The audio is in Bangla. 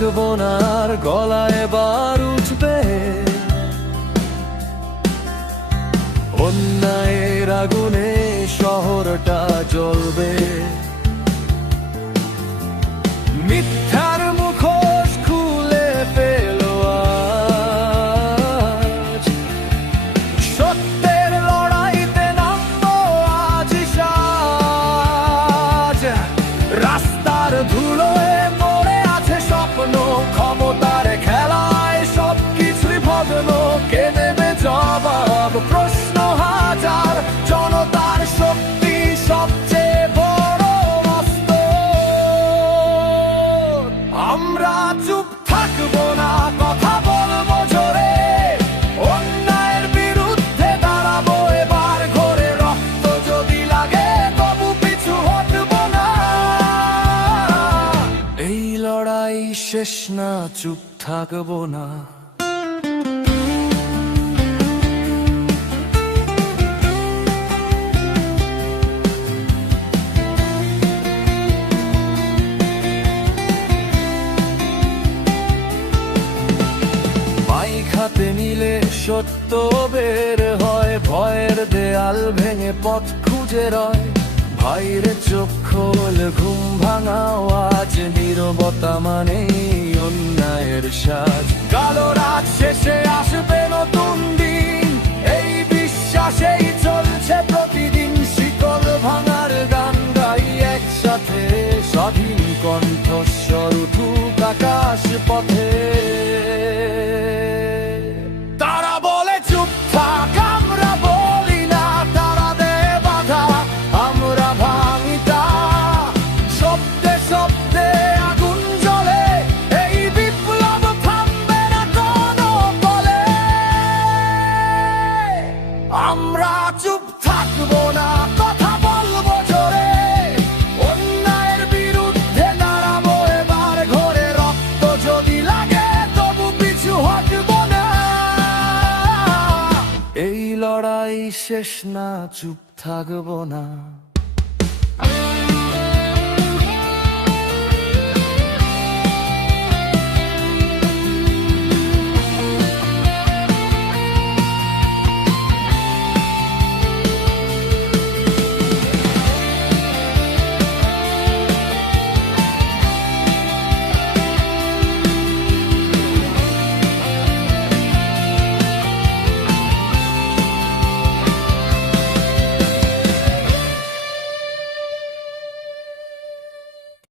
থাকবো না আর, গলায় এবার উঠবে অন্যায়ের আগুনে শহরটা জ্বলবে। মিথ্যার মুখোশ খুলে ফেলো আজ, সত্যের লড়াইতে নামবো আজ সাজ। রাস্তার ধুলোয় পড়ে আছে স্বপ্ন, ক্ষমতার খেলায় সবকিছুই ভগ্ন। কে নেবে জবাব? প্রশ্ন হাজার, জনতার শক্তি সবচেয়ে বড় অস্ত্র। আমরা চুপ থাকবো না, কথা বলবো জোরে, অন্যায়ের বিরুদ্ধে দাঁড়াবো এবার ঘরে। রক্ত যদি লাগে তবু পিছু হটবো না, এই লড়াই শেষ না, চুপ থাকবো না। হাতে নিলে সত্য বের হয়, ভয়ের দেয়াল ভেঙে পথ খুঁজে রয়। ভাইরে চোখ খোল, ঘুম ভাঙাও আজ, নীরবতা মানে অন্যায়ের সাজ। কালো রাত শেষে আসবে নতুন দিন, এই বিশ্বাসেই চলছে প্রতিদিন। শিকল ভাঙার গান গাই একসাথে, স্বাধীন কণ্ঠস্বর উঠুক আকাশ পথে। আমরা চুপ থাকবো না, কথা বলবো জোরে, অন্যায়ের বিরুদ্ধে দাঁড়াবো এবার ঘরে। রক্ত যদি লাগে তবু পিছু হটবো না, এই লড়াই শেষ না, চুপ থাকবো না।